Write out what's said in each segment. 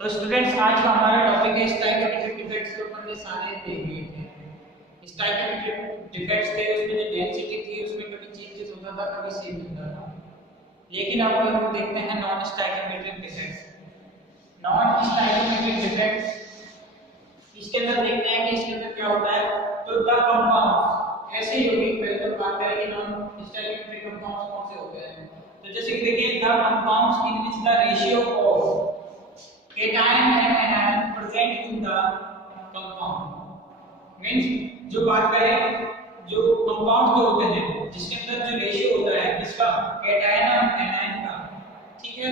तो स्टूडेंट्स आज का हमारा टॉपिक है स्टैटिक डिफेक्ट्स के ऊपर में सारे देख लिए थे। स्टैटिक डिफेक्ट्स थे उसमें जो डेंसिटी थी उसमें कभी चेंजेस होता था कभी सेम होता था। लेकिन अब हम देखते हैं non static defects. Non static defects इसके अंदर देखते हैं कि इसके अंदर क्या होता है। तो द कंपाउंड्स ऐसे यौगिक पहले तो बात करें कि नॉन स्टैटिक कंपाउंड्स कौन से होते हैं। तो जैसे कि देखिए the compounds in which the ratio of cation and anion present in the compound means जो बात करें जो कंपाउंड जो होते हैं जिसके अंदर जो रेशियो होता है किसका cation और anion का, ठीक है।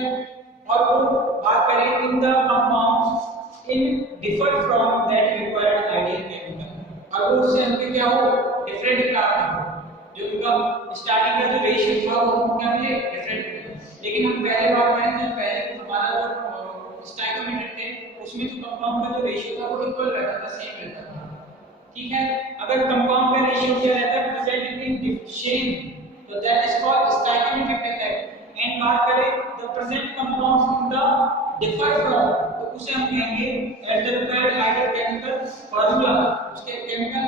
और वो बात करें in the compounds in differ from that required ideal chemical और वो उससे हमके क्या हो डिफरेंट प्राप्त हो जो उनका स्टार्टिंग का जो रेशियो था वो क्या मिले डिफरेंट मिले। लेकिन हम पहले बात करें तो पहले हमारा जो स्टैइकोमेट्रिक थे उसमें जो कंपाउंड का जो रेशियो था वो इक्वल रहता था सेम रहता था, ठीक है। अगर कंपाउंड का रेशियो क्या रहता है प्रेजेंट इन सेम तो that is called stoichiometric effect. And बात करें the present compounds in the differ from तो उसे हम कहेंगे at the required ideal chemical formula उसके केमिकल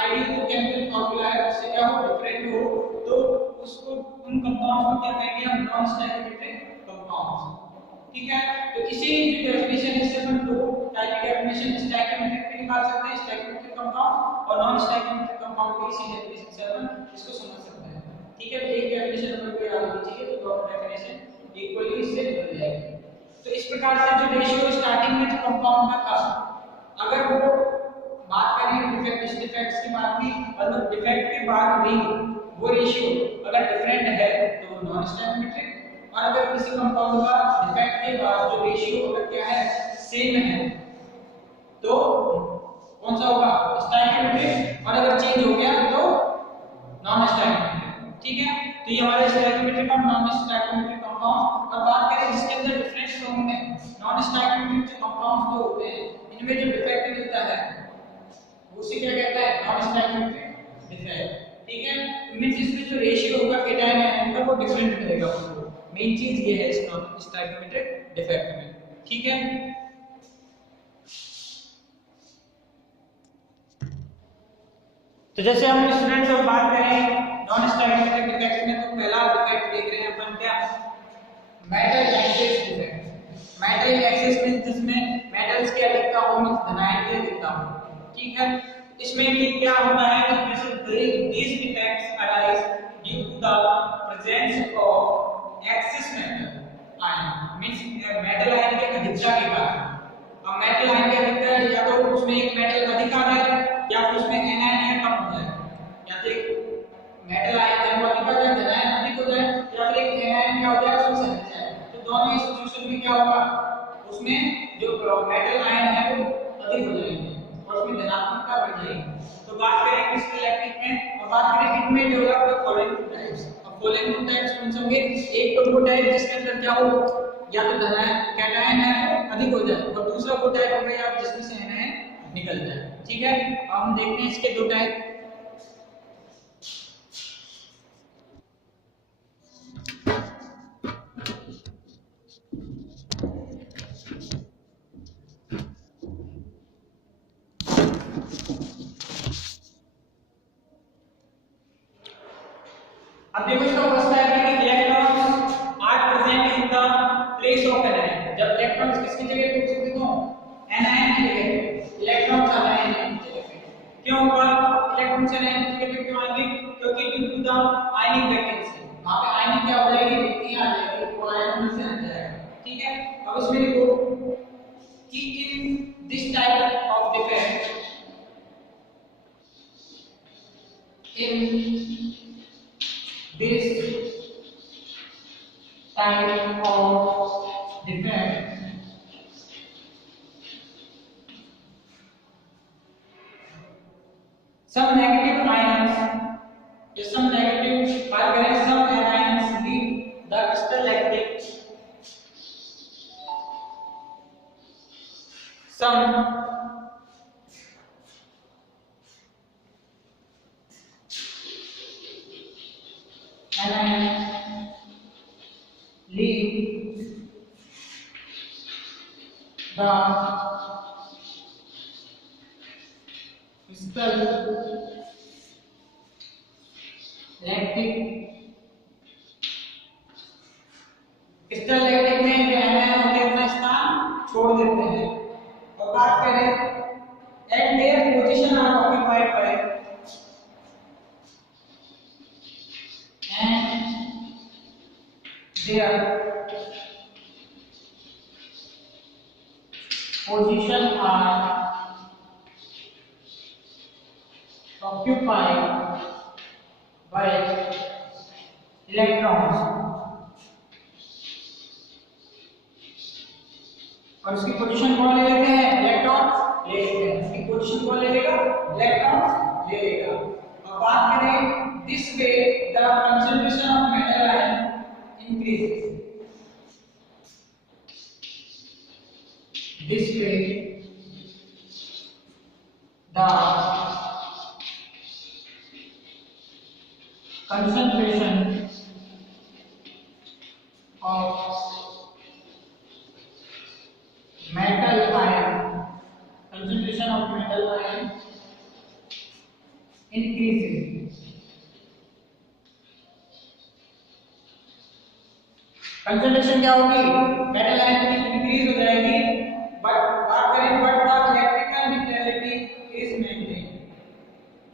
आइडियल जो केमिकल फार्मूला है उससे क्या हो डिफरेंट हो तो उसको उन कंपाउंड्स को क्या कहेंगे हम नॉन स्टैइकोमेट्रिक कंपाउंड्स, ठीक है। तो इसी जो डेफिनेशन इससे हम दो टाइप की डेफिनेशन स्टैइकोमेट्रिक भी निकाल सकते हैं स्टैइकोमेट्रिक कंपाउंड और नॉन स्टैइकोमेट्रिक कंपाउंड की इसी डेफिनेशन से हम इसको समझ सकते हैं, ठीक है। तो एक डेफिनेशन अगर कोई याद होनी चाहिए तो दोनों डेफिनेशन इक्वली इससे बदल जाएगी। तो इस प्रकार से जो रेशियो स्टार्टिंग में जो कंपाउंड का था अगर वो बात करें डिफेक्ट डिफेक्ट्स की बात की मतलब डिफेक्ट के बाद भी वो रेशियो अगर डिफरेंट है तो नॉन स्टैइकोमेट्रिक और अगर किसी कंपाउंड का डिफेक्ट के बाद जो रेशियो अगर क्या है सेम है तो कौन सा होगा स्टैइकोमेट्रिक और अगर चेंज हो गया तो नॉन स्टैइकोमेट्रिक, ठीक है। तो ये हमारे स्टैइकोमेट्रिक और नॉन स्टैइकोमेट्रिक कंपाउंड। अब बात करें जिसके अंदर डिफरेंस होंगे नॉन स्टैइकोमेट्रिक जो कंपाउंड्स जो होते हैं इनमें जो डिफेक्ट मिलता है उसे क्या कहता है नॉन स्टैइकोमेट्रिक डिफेक्ट, ठीक है। मींस इसमें जो रेशियो होगा केटायन आयन का वो डिफरेंट मिलेगा आपको। मेन चीज ये है इस स्टैइकोमेट्रिक डिफेक्ट में, ठीक है। तो जैसे हम स्टूडेंट्स अब बात करें नॉन स्टैइकोमेट्रिक डिफेक्ट में तो पहला डिफेक्ट देख रहे हैं अपन क्या metal access defect. Metal access means जिसमें मेटल्स की अधिकता हो मींस धनायन की अधिकता हो, ठीक है। इसमें भी क्या होता है कि these defects arise due to the presence of excess metal ion means metal ion की अधिकता के कारण। अब मेटल आयन की अधिकता या तो उसमें एक मेटल अधिक आ जाए या फिर उसमें एनायन है कम हो जाए, या तो एक मेटल आयन है वो अधिक आ जाए एनायन अधिक हो जाए या फिर एक एनायन क्या हो जाए उसमें से हट जाए। तो दोनों ही सिचुएशन में क्या होगा उसमें जो मेटल आयन है वो अधिक हो जाएंगे और उसमें धनात्मकता बढ़ जाएगी। तो बात करें क्रिस्टल इलेक्ट्रिक में और बात करें इट में develop the following two types. अब फॉलोइंग टू टाइप्स कौन से होंगे एक तो वो टाइप जिसके अंदर क्या हो या तो धनायन कैटायन है वो अधिक हो जाए और दूसरा वो टाइप हो गया जिसमें से एनायन निकल जाए, ठीक है। अब हम देखते हैं इसके दो टाइप। अब देखो इसका फर्स्ट टाइप है कि electrons are present in the place of anion. जब इलेक्ट्रॉन्स किसकी जगह पे उपस्थित हो एनायन की जगह पे इलेक्ट्रॉन्स एनायन की जगह पे क्यों होगा इलेक्ट्रॉन्स एनायन की जगह पे क्यों आएंगे क्योंकि due to the ionic vacancy वहां पे आयनिक क्या हो जाएगी रिक्ति आ जाएगी वो आयन में से हट जाएगा, ठीक है। अब इसमें देखो कि in this type of defect in this type of defect some negative ions या some negative बात करें some anions leave the crystal lattice some anions leave the crystal lactic में जो एनायन होते हैं अपना स्थान छोड़ देते हैं। और बात करें at their position are occupied by and their position are occupied by electrons और उसकी पोजीशन कौन ले लेते हैं? इलेक्ट्रॉन्स ले लेते हैं। उसकी पोजीशन कौन ले लेगा? इलेक्ट्रॉन्स ले लेगा। और बात करें this way the concentration of metal ion increases. This way the concentration of metal ion increases. Concentration क्या होगी? मेटल आयन की इंक्रीज हो जाएगी। बट बात करें but the electrical neutrality is maintain.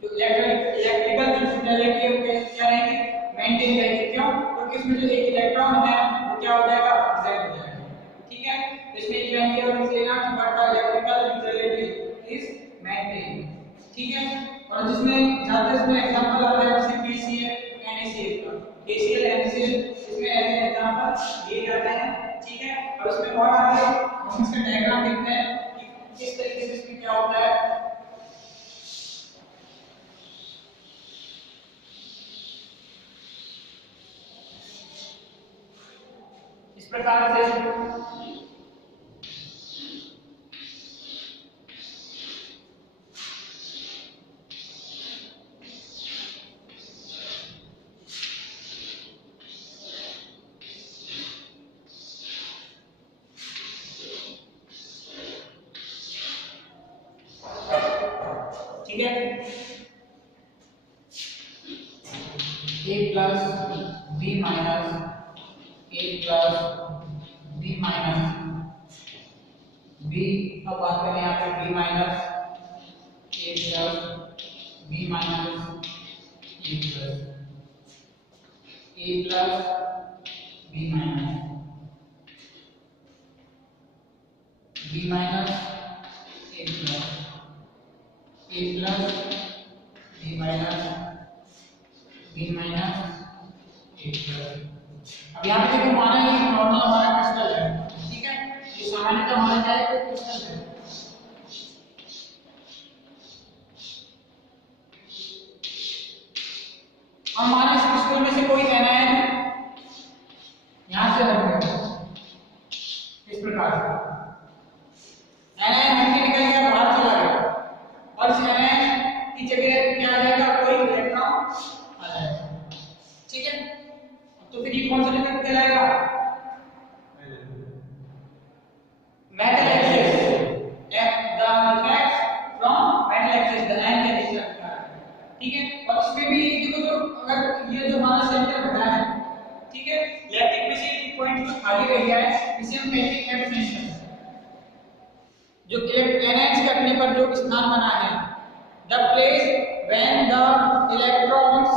जो इलेक्ट्रिकल न्यूट्रलिटी है क्या रहेगी? मेंटेन रहेगी। क्यों? क्योंकि इसमें जो एक इलेक्ट्रॉन है वो क्या हो जाएगा? एब्जॉर्ब हो जाएगा। ठीक है, इसमें क्या है और इसे ना कि but the electrical neutrality is maintain. ठीक है, और जिसमें ज्यादा इसमें एग्जांपल आ रहा है जैसे केसीएल NaCl का। KCl NaCl इसमें ऐसे एग्जांपल दिए जाते हैं। ठीक है, और उसमें और आगे हम इसका डायग्राम देखते हैं कि किस तरीके से इसमें क्या होता है। इस प्रकार से ठीक है, A plus B minus A plus B minus B। अब बात करें यहाँ पे B minus A plus B minus A plus A plus B minus B minus A plus A plus B minus B minus A plus. अब यहाँ पे देखो माना ये नॉर्मल हमारा क्रिस्टल है। ठीक है, ये सामान्यतः हमारा क्या है? क्रिस्टल है। और माना इस क्रिस्टल में से कोई एनायन यहाँ से हट गया इस प्रकार से, एनायन हट के निकल गया, बाहर चला गया और इस एनायन की जगह क्या आ जाएगा? कोई इलेक्ट्रॉन आ जाएगा। ठीक है, तो फिर ये कौन सा इफेक्ट कहलाएगा? Metal axis. The effect from metal axis the end के डिस्टर्ब कर। ठीक है, और इसमें भी देखो जो अगर ये जो हमारा सेंटर बना है, ठीक है, लैक्टिक में से एक पॉइंट जो खाली रह गया है इसे हम कहते हैं एफ सेंटर। जो एनायंस कटने पर जो स्थान बना है, the place when the electrons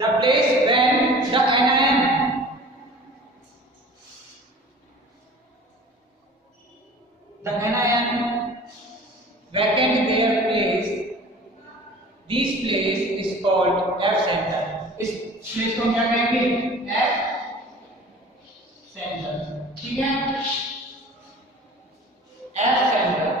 the place when the anion vacant their place, this place is called F center। इस प्लेस को क्या कहेंगे? F center। ठीक है, F center।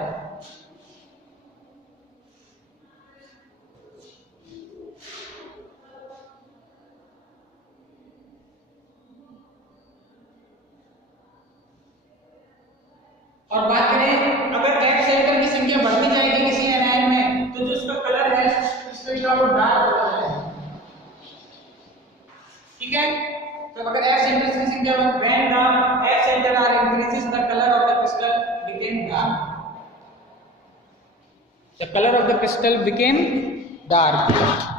और बात करें अगर F सेंटर की संख्या बढ़ती जाएगी किसी एनायन में तो जो उसका कलर है इसका वो डार्क होता जाएगा। ठीक है, तो अगर F सेंटर की संख्या when the F center are increases the The color of the crystal became dark.